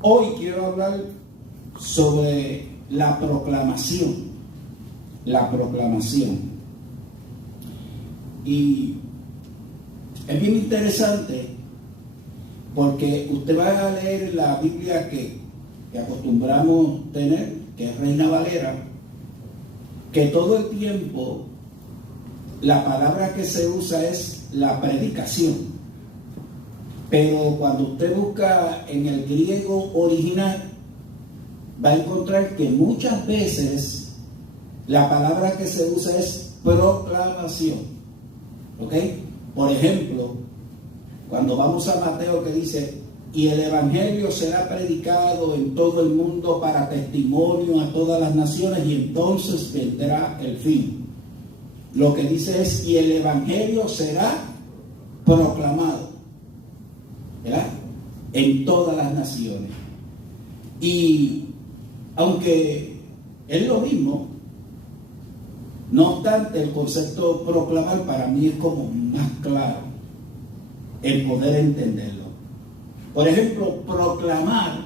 Hoy quiero hablar sobre la proclamación. La proclamación. Y es bien interesante porque usted va a leer la Biblia que acostumbramos tener, que es Reina Valera, que todo el tiempo la palabra que se usa es la predicación. Pero cuando usted busca en el griego original, va a encontrar que muchas veces la palabra que se usa es proclamación. ¿Ok? Por ejemplo, cuando vamos a Mateo que dice, y el evangelio será predicado en todo el mundo para testimonio a todas las naciones y entonces vendrá el fin. Lo que dice es, y el evangelio será proclamado, ¿verdad?, en todas las naciones. Y aunque es lo mismo, no obstante, el concepto proclamar para mí es como más claro el poder entenderlo. Por ejemplo, proclamar,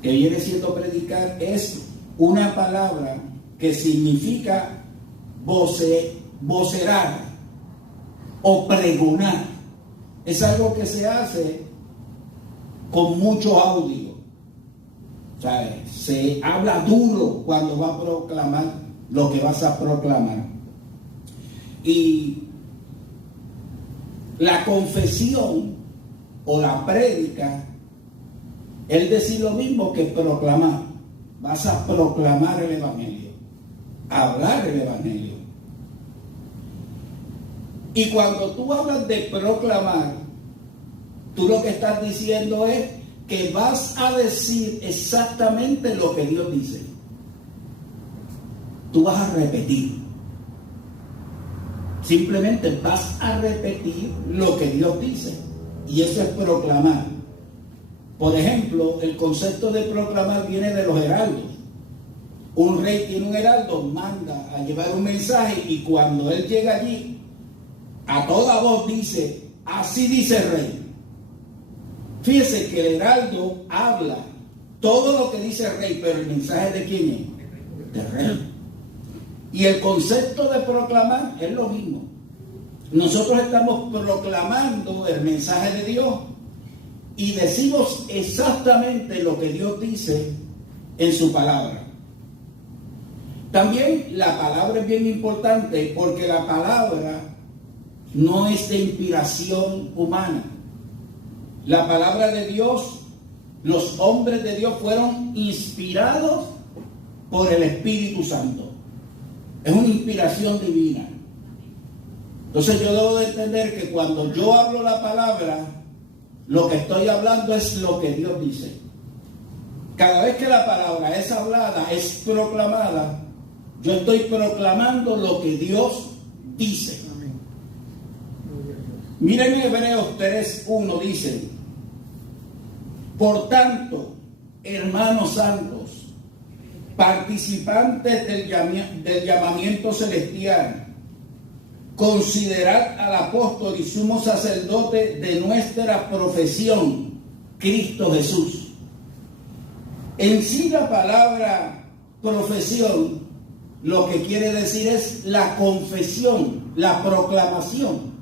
que viene siendo predicar, es una palabra que significa vocerar o pregonar. Es algo que se hace con mucho audio. O sea, se habla duro cuando va a proclamar lo que vas a proclamar. Y la confesión o la prédica es decir lo mismo que proclamar. Vas a proclamar el evangelio, hablar el evangelio. Y cuando tú hablas de proclamar, tú lo que estás diciendo es que vas a decir exactamente lo que Dios dice. Tú vas a repetir. Simplemente vas a repetir lo que Dios dice. Y eso es proclamar. Por ejemplo, el concepto de proclamar viene de los heraldos. Un rey tiene un heraldo, manda a llevar un mensaje y cuando él llega allí, a toda voz dice, así dice el rey. Fíjese que el heraldo habla todo lo que dice el rey, pero el mensaje ¿de quién es? Del rey. Y el concepto de proclamar es lo mismo. Nosotros estamos proclamando el mensaje de Dios y decimos exactamente lo que Dios dice en su palabra. También la palabra es bien importante porque la palabra no es de inspiración humana. La palabra de Dios, los hombres de Dios fueron inspirados por el Espíritu Santo. Es una inspiración divina. Entonces yo debo de entender que cuando yo hablo la palabra, lo que estoy hablando es lo que Dios dice. Cada vez que la palabra es hablada, es proclamada, yo estoy proclamando lo que Dios dice. Miren en Hebreos 3:1 dice, por tanto, hermanos santos, participantes del llamamiento celestial, considerad al apóstol y sumo sacerdote de nuestra profesión, Cristo Jesús. En sí la palabra profesión lo que quiere decir es la confesión, la proclamación.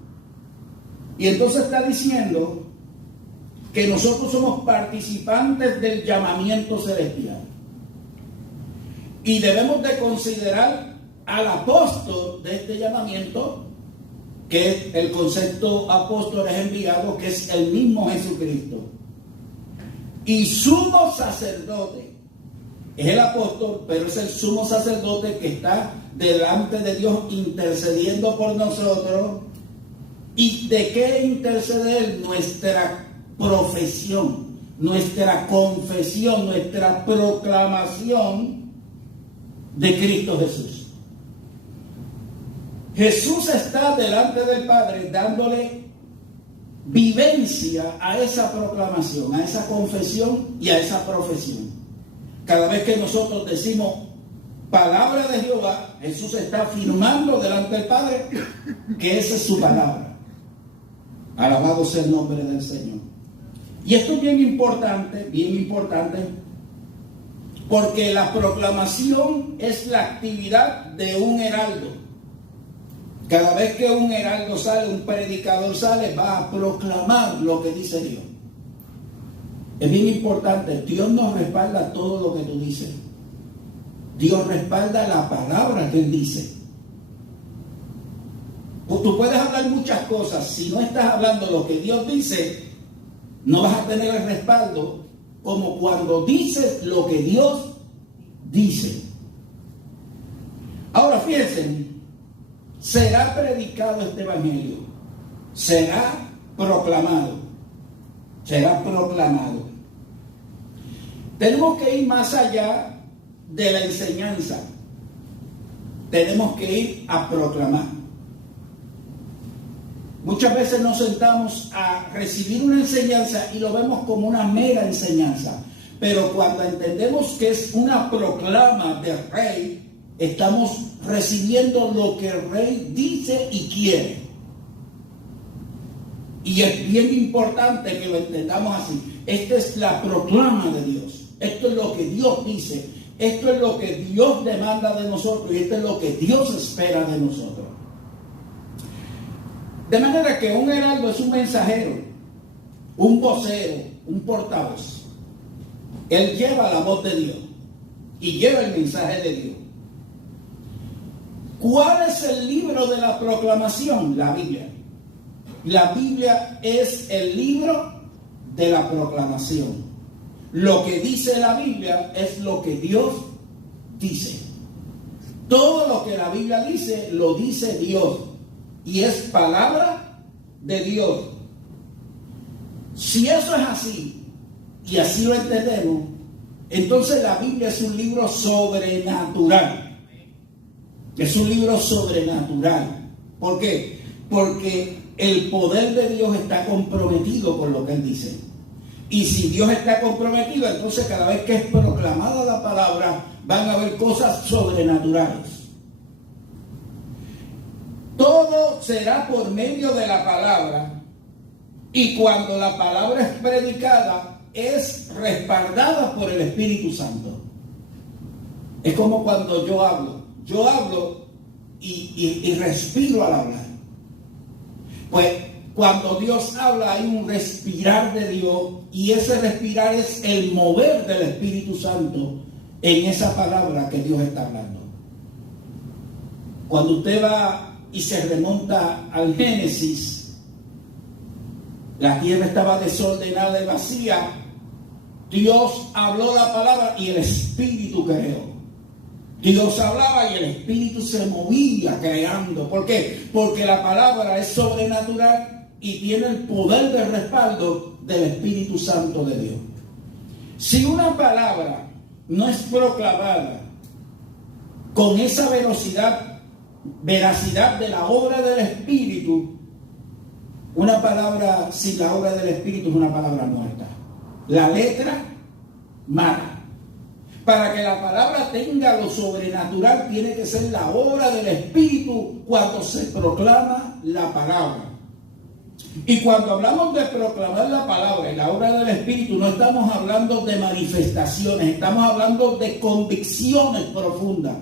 Y entonces está diciendo que nosotros somos participantes del llamamiento celestial. Y debemos de considerar al apóstol de este llamamiento, que el concepto apóstol es enviado, que es el mismo Jesucristo. Y sumo sacerdote, es el apóstol, pero es el sumo sacerdote que está delante de Dios intercediendo por nosotros. ¿Y de qué intercede él? Nuestra profesión, nuestra confesión, nuestra proclamación de Cristo Jesús. Jesús está delante del Padre dándole vivencia a esa proclamación, a esa confesión y a esa profesión. Cada vez que nosotros decimos palabra de Jehová, Jesús está afirmando delante del Padre que esa es su palabra. Alabado sea el nombre del Señor. Y esto es bien importante, porque la proclamación es la actividad de un heraldo. Cada vez que un heraldo sale, un predicador sale, va a proclamar lo que dice Dios. Es bien importante, Dios nos respalda todo lo que tú dices. Dios respalda la palabra que Él dice. Tú puedes hablar muchas cosas, si no estás hablando lo que Dios dice, no vas a tener el respaldo como cuando dices lo que Dios dice. Ahora fíjense, será predicado este evangelio, será proclamado. Tenemos que ir más allá de la enseñanza, tenemos que ir a proclamar. Muchas veces nos sentamos a recibir una enseñanza y lo vemos como una mera enseñanza. Pero cuando entendemos que es una proclama del rey, estamos recibiendo lo que el rey dice y quiere. Y es bien importante que lo entendamos así. Esta es la proclama de Dios. Esto es lo que Dios dice. Esto es lo que Dios demanda de nosotros. Y esto es lo que Dios espera de nosotros. De manera que un heraldo es un mensajero, un vocero, un portavoz. Él lleva la voz de Dios y lleva el mensaje de Dios. ¿Cuál es el libro de la proclamación? La Biblia. La Biblia es el libro de la proclamación. Lo que dice la Biblia es lo que Dios dice. Todo lo que la Biblia dice, lo dice Dios. Y es palabra de Dios. Si eso es así, y así lo entendemos, entonces la Biblia es un libro sobrenatural. Es un libro sobrenatural. ¿Por qué? Porque el poder de Dios está comprometido con lo que Él dice. Y si Dios está comprometido, entonces cada vez que es proclamada la palabra, van a haber cosas sobrenaturales. Todo será por medio de la palabra, y cuando la palabra es predicada, es respaldada por el Espíritu Santo. Es como cuando yo hablo y respiro al hablar. Pues cuando Dios habla hay un respirar de Dios, y ese respirar es el mover del Espíritu Santo en esa palabra que Dios está hablando. Cuando usted va y se remonta al Génesis, la tierra estaba desordenada y vacía. Dios habló la palabra y el Espíritu creó. Dios hablaba y el Espíritu se movía creando. ¿Por qué? Porque la palabra es sobrenatural y tiene el poder de respaldo del Espíritu Santo de Dios. Si una palabra no es proclamada con esa veracidad de la obra del Espíritu, una palabra sin la obra del Espíritu es una palabra muerta. La letra mata. Para que la palabra tenga lo sobrenatural, tiene que ser la obra del Espíritu cuando se proclama la palabra. Y cuando hablamos de proclamar la palabra y la obra del Espíritu, no estamos hablando de manifestaciones, estamos hablando de convicciones profundas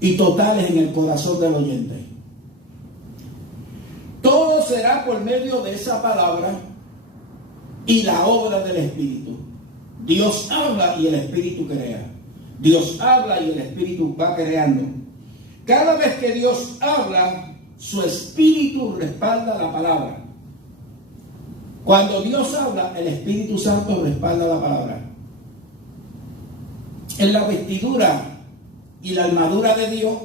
y totales en el corazón del oyente. Todo será por medio de esa palabra y la obra del Espíritu. Dios habla y el Espíritu crea. Dios habla y el Espíritu va creando. Cada vez que Dios habla, su Espíritu respalda la palabra. Cuando Dios habla, el Espíritu Santo respalda la palabra. En la vestidura y la armadura de Dios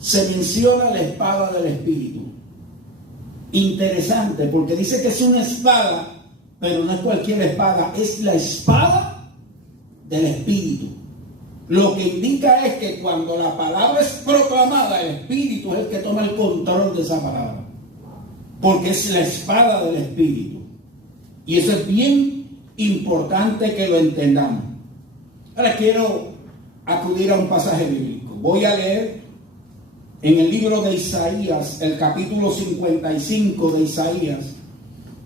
se menciona la espada del Espíritu. Interesante, porque dice que es una espada, pero no es cualquier espada, es la espada del Espíritu. Lo que indica es que cuando la palabra es proclamada, el Espíritu es el que toma el control de esa palabra, porque es la espada del Espíritu. Y eso es bien importante que lo entendamos. Ahora quiero acudir a un pasaje bíblico. Voy a leer en el libro de Isaías, el capítulo 55 de Isaías,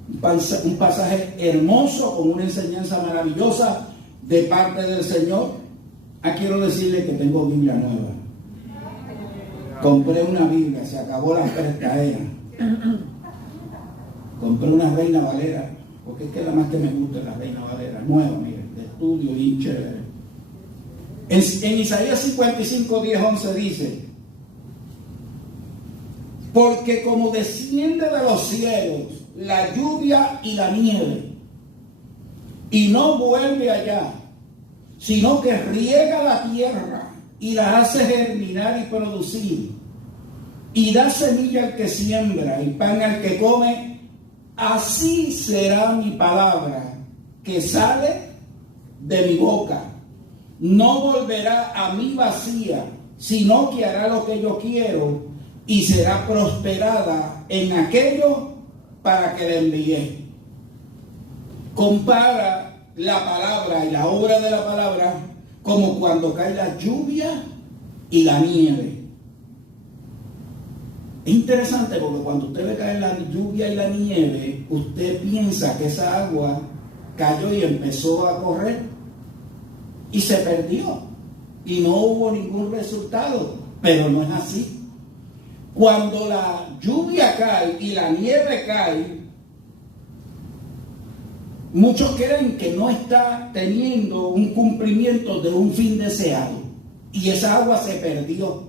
Un pasaje hermoso con una enseñanza maravillosa de parte del Señor. Quiero decirle que tengo Biblia nueva. Compré una Biblia, se acabó la prestaera. Compré una Reina Valera, porque es que la más que me gusta es la Reina Valera, nueva, mire, de estudio y chévere. En Isaías 55, 10, 11 dice: porque como desciende de los cielos la lluvia y la nieve, y no vuelve allá, sino que riega la tierra y la hace germinar y producir, y da semilla al que siembra y pan al que come, así será mi palabra que sale de mi boca. No volverá a mí vacía, sino que hará lo que yo quiero y será prosperada en aquello para que le envié. Compara la palabra y la obra de la palabra como cuando cae la lluvia y la nieve. Es interesante porque cuando usted le cae la lluvia y la nieve, usted piensa que esa agua cayó y empezó a correr y se perdió y no hubo ningún resultado, pero no es así. Cuando la lluvia cae y la nieve cae, muchos creen que no está teniendo un cumplimiento de un fin deseado y esa agua se perdió,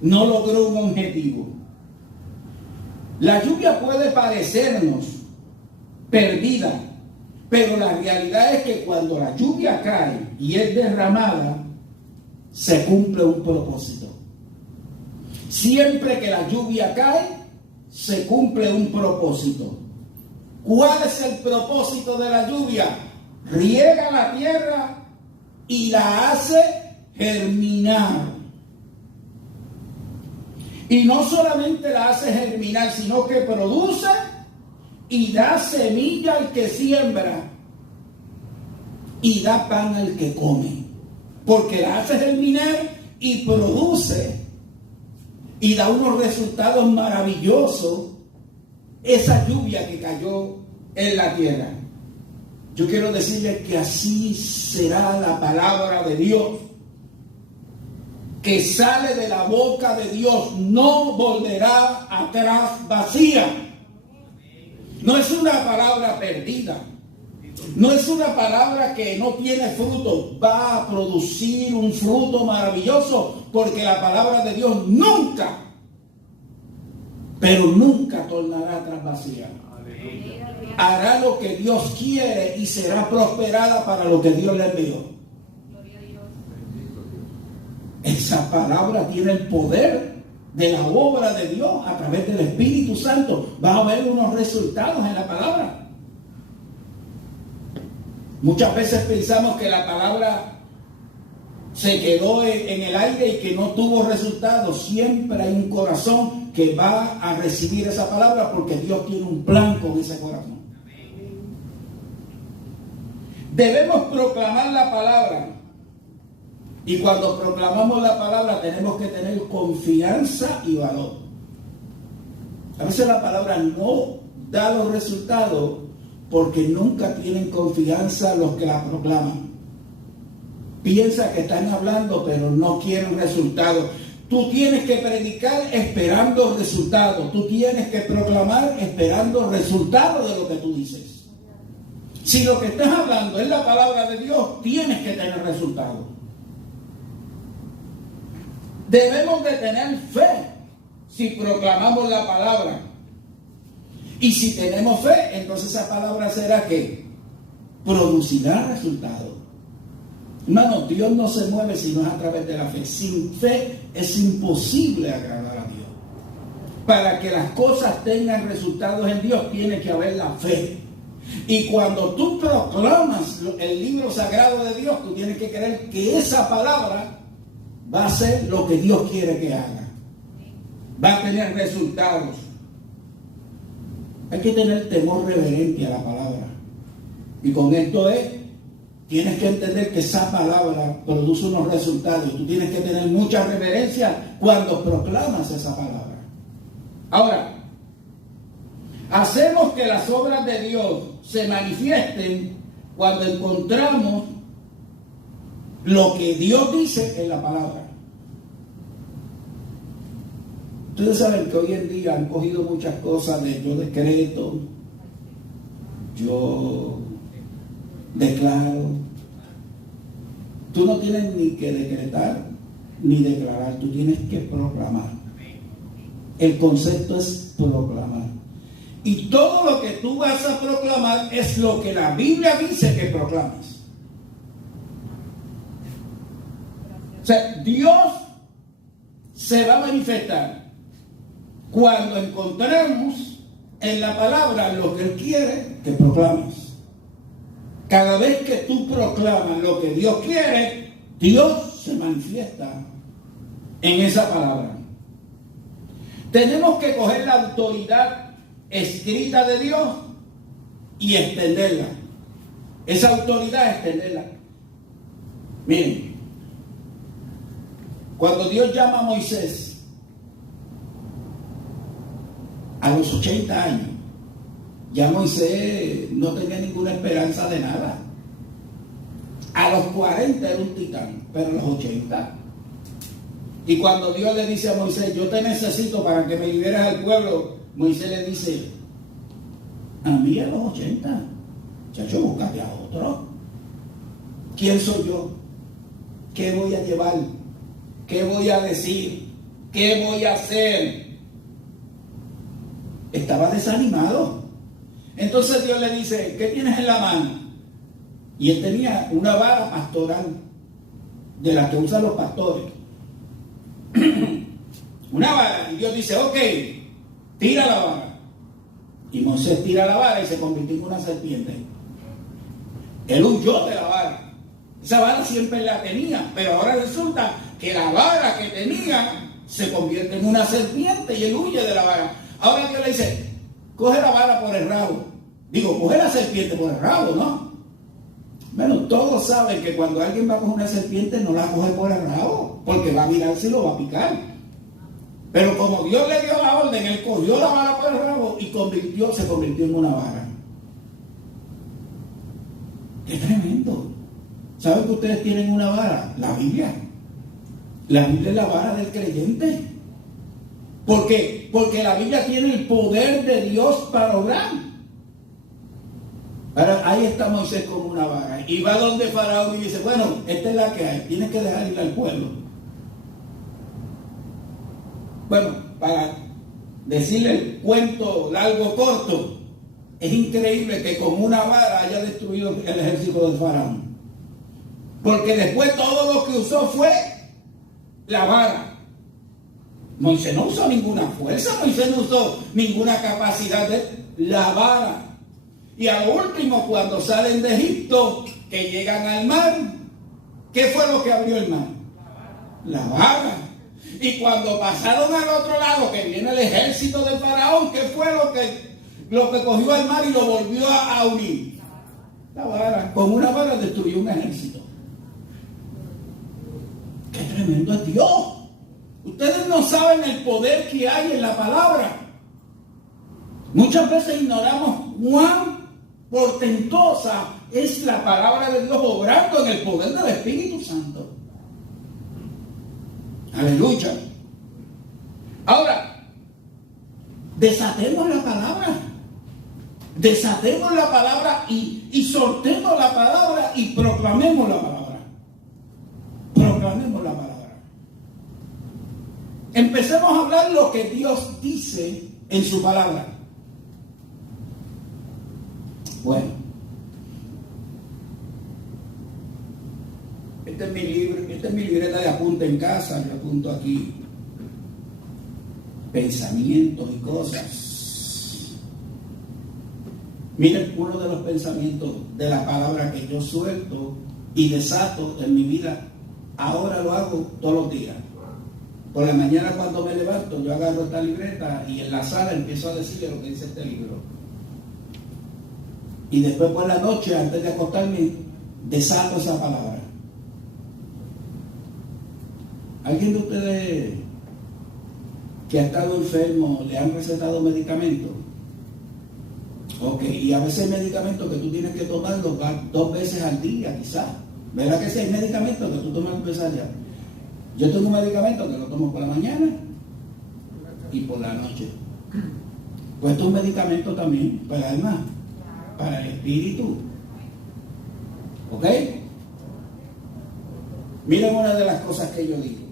no logró un objetivo. La lluvia puede parecernos perdida, pero la realidad es que cuando la lluvia cae y es derramada, se cumple un propósito. Siempre que la lluvia cae, se cumple un propósito. ¿Cuál es el propósito de la lluvia? Riega la tierra y la hace germinar. Y no solamente la hace germinar, sino que produce y da semilla al que siembra y da pan al que come. Porque la hace germinar y produce y da unos resultados maravillosos esa lluvia que cayó en la tierra. Yo quiero decirles que así será la palabra de Dios, que sale de la boca de Dios, no volverá atrás vacía. No es una palabra perdida, no es una palabra que no tiene fruto, va a producir un fruto maravilloso, porque la palabra de Dios nunca, pero nunca tornará atrás vacía. Hará lo que Dios quiere y será prosperada para lo que Dios le envió. Esa palabra tiene el poder de la obra de Dios a través del Espíritu Santo. Va a haber unos resultados en la palabra. Muchas veces pensamos que la palabra se quedó en el aire y que no tuvo resultados. Siempre hay un corazón que va a recibir esa palabra porque Dios tiene un plan con ese corazón. Debemos proclamar la palabra. Y cuando proclamamos la palabra tenemos que tener confianza y valor. A veces la palabra no da los resultados porque nunca tienen confianza los que la proclaman. Piensa que están hablando pero no quieren resultados. Tú tienes que predicar esperando resultados. Tú tienes que proclamar esperando resultados de lo que tú dices. Si lo que estás hablando es la palabra de Dios, tienes que tener resultados. Debemos de tener fe si proclamamos la palabra. Y si tenemos fe, entonces esa palabra será que producirá resultados. Hermano, Dios no se mueve si no es a través de la fe. Sin fe es imposible agradar a Dios. Para que las cosas tengan resultados en Dios, tiene que haber la fe. Y cuando tú proclamas el libro sagrado de Dios, tú tienes que creer que esa palabra va a hacer lo que Dios quiere que haga. Va a tener resultados. Hay que tener temor reverente a la palabra. Y con esto tienes que entender que esa palabra produce unos resultados. Y tú tienes que tener mucha reverencia cuando proclamas esa palabra. Ahora, hacemos que las obras de Dios se manifiesten cuando encontramos lo que Dios dice en la palabra. Ustedes saben que hoy en día han cogido muchas cosas de yo decreto, yo declaro. Tú no tienes ni que decretar ni declarar, tú tienes que proclamar. El concepto es proclamar. Y todo lo que tú vas a proclamar es lo que la Biblia dice que proclames. O sea, Dios se va a manifestar cuando encontramos en la palabra lo que Él quiere que proclames. Cada vez que tú proclamas lo que Dios quiere, Dios se manifiesta en esa palabra. Tenemos que coger la autoridad escrita de Dios y extenderla. Esa autoridad, extenderla. Miren, cuando Dios llama a Moisés a los 80 años, ya Moisés no tenía ninguna esperanza de nada. A los 40 era un titán, pero a los 80. Y cuando Dios le dice a Moisés, yo te necesito para que me liberes al pueblo, Moisés le dice, a mí a los 80, chacho, búscate a otro. ¿Quién soy yo? ¿Qué voy a llevar? ¿Qué voy a decir? ¿Qué voy a hacer? Estaba desanimado. Entonces Dios le dice, ¿qué tienes en la mano? Y él tenía una vara pastoral, de la que usan los pastores. Una vara. Y Dios dice, ok, tira la vara. Y Moisés tira la vara y se convirtió en una serpiente. Él huyó de la vara. Esa vara siempre la tenía, pero ahora resulta que la vara que tenía se convierte en una serpiente y él huye de la vara. Ahora Dios le dice, coge la vara por el rabo. Digo, coge la serpiente por el rabo, ¿no? Bueno, todos saben que cuando alguien va a coger una serpiente no la coge por el rabo, porque va a mirarse y lo va a picar. Pero como Dios le dio la orden, él cogió la vara por el rabo y se convirtió en una vara. ¡Qué tremendo! ¿Saben que ustedes tienen una vara? La Biblia. La Biblia es la vara del creyente. ¿Por qué? Porque la Biblia tiene el poder de Dios para obrar. Ahora, ahí está Moisés con una vara. Y va donde Faraón y dice, bueno, esta es la que hay. Tienes que dejar ir al pueblo. Bueno, para decirle el cuento largo corto, es increíble que con una vara haya destruido el ejército de Faraón. Porque después todo lo que usó fue la vara. Moisés no usó ninguna fuerza, Moisés no usó ninguna capacidad de la vara. Y a lo último, cuando salen de Egipto, que llegan al mar, ¿qué fue lo que abrió el mar? La vara. Y cuando pasaron al otro lado, que viene el ejército de Faraón, ¿qué fue lo que cogió al mar y lo volvió a unir? La vara. Con una vara destruyó un ejército. ¡Qué tremendo es Dios! Ustedes no saben el poder que hay en la palabra. Muchas veces ignoramos cuán portentosa es la palabra de Dios obrando en el poder del Espíritu Santo. Aleluya. Ahora, desatemos la palabra. Desatemos la palabra y soltemos la palabra y proclamemos la palabra. Proclamemos la palabra. Empecemos a hablar lo que Dios dice en su palabra. Bueno, este es mi libro, esta es mi libreta de apunte en casa. Yo apunto aquí pensamientos y cosas. Miren, uno de los pensamientos de la palabra que yo suelto y desato en mi vida, ahora lo hago todos los días. Por la mañana cuando me levanto, yo agarro esta libreta y en la sala empiezo a decirle lo que dice este libro. Y después por la noche, antes de acostarme, desato esa palabra. ¿Alguien de ustedes que ha estado enfermo le han recetado medicamentos? Ok, y a veces hay medicamentos que tú tienes que tomarlos 2 veces al día, quizás. ¿Verdad que sí hay medicamentos que tú tomas 2 veces al día? Yo tengo un medicamento que lo tomo por la mañana y por la noche. Pues esto es un medicamento también para el alma, para el espíritu. ¿Ok? Miren una de las cosas que yo digo.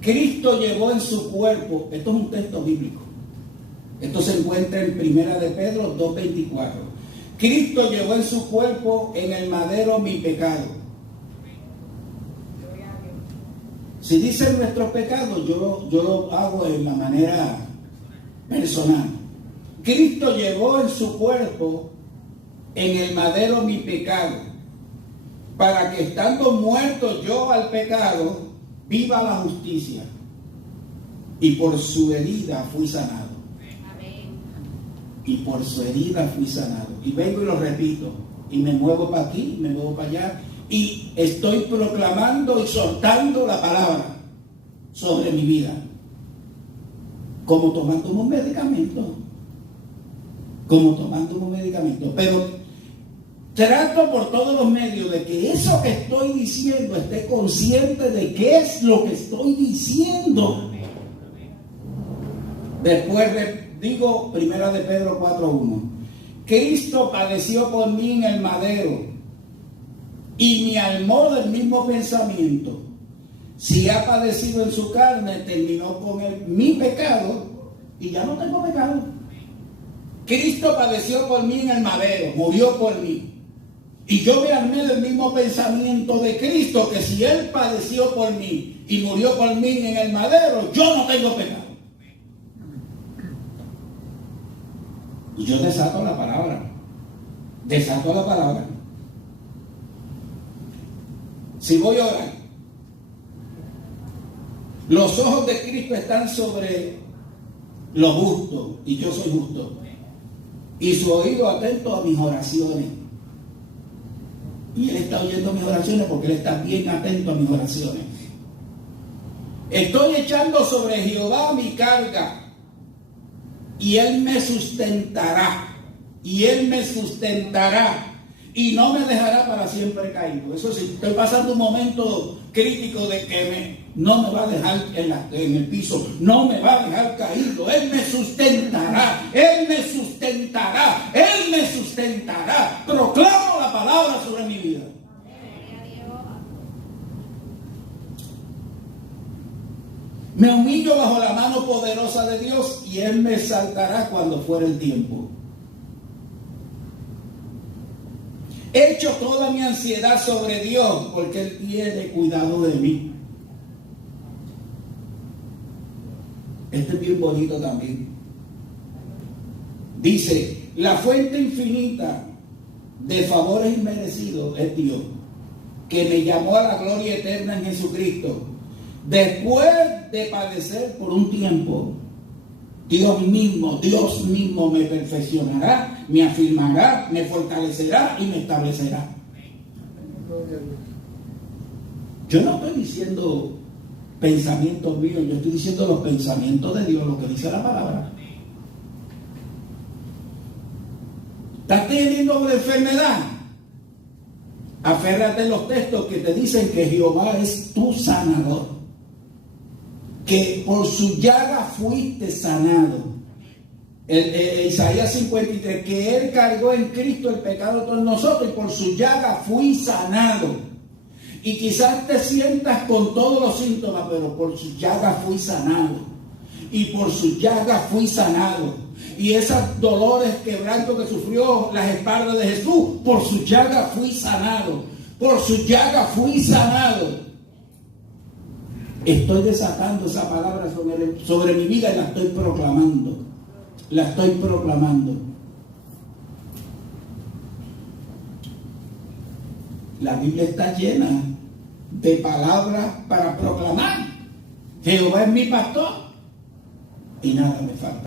Cristo llevó en su cuerpo, esto es un texto bíblico, esto se encuentra en 1 de Pedro 2:24. Cristo llevó en su cuerpo en el madero mi pecado. Si dicen nuestros pecados, yo lo hago de la manera personal. Cristo llevó en su cuerpo en el madero mi pecado, para que estando muerto yo al pecado, viva la justicia. Y por su herida fui sanado. Y por su herida fui sanado. Y vengo y lo repito. Y me muevo para aquí, me muevo para allá. Y estoy proclamando y soltando la palabra sobre mi vida. Como tomando un medicamento. Como tomando un medicamento. Pero trato por todos los medios de que eso que estoy diciendo esté consciente de qué es lo que estoy diciendo. Después digo 1 de Pedro 4:1. Cristo padeció por mí en el madero y me armó del mismo pensamiento. Si ha padecido en su carne, terminó con mi pecado y ya no tengo pecado. Cristo padeció por mí en el madero, murió por mí. Y yo me armé del mismo pensamiento de Cristo, que si Él padeció por mí y murió por mí en el madero, yo no tengo pecado. Y yo desato la palabra. Desato la palabra. Si voy a orar, los ojos de Cristo están sobre lo justo, y yo soy justo. Y su oído atento a mis oraciones. Y Él está oyendo mis oraciones porque Él está bien atento a mis oraciones. Estoy echando sobre Jehová mi carga. Y Él me sustentará. Y Él me sustentará. Y no me dejará para siempre caído. Eso sí, estoy pasando un momento crítico de que no me va a dejar en el piso. No me va a dejar caído. Él me sustentará. Él me sustentará. Él me sustentará. Proclamo la palabra sobre mi vida. Me humillo bajo la mano poderosa de Dios y Él me exaltará cuando fuere el tiempo. Echo toda mi ansiedad sobre Dios porque Él tiene cuidado de mí. Este es bien bonito también. Dice, la fuente infinita de favores inmerecidos es Dios, que me llamó a la gloria eterna en Jesucristo. Después de padecer por un tiempo, Dios mismo me perfeccionará, me afirmará, me fortalecerá y me establecerá. Yo no estoy diciendo pensamientos míos, yo estoy diciendo los pensamientos de Dios, lo que dice la palabra. ¿Estás teniendo una enfermedad? Aférrate a los textos que te dicen que Jehová es tu sanador. Que por su llaga fuiste sanado. Isaías 53, que Él cargó en Cristo el pecado de todos nosotros y por su llaga fui sanado. Y quizás te sientas con todos los síntomas, pero por su llaga fui sanado. Y por su llaga fui sanado. Y esos dolores, quebrantos que sufrió las espaldas de Jesús, por su llaga fui sanado. Por su llaga fui sanado. Estoy desatando esa palabra sobre mi vida y la estoy proclamando. La estoy proclamando. La Biblia está llena de palabras para proclamar. Jehová es mi pastor y nada me falta.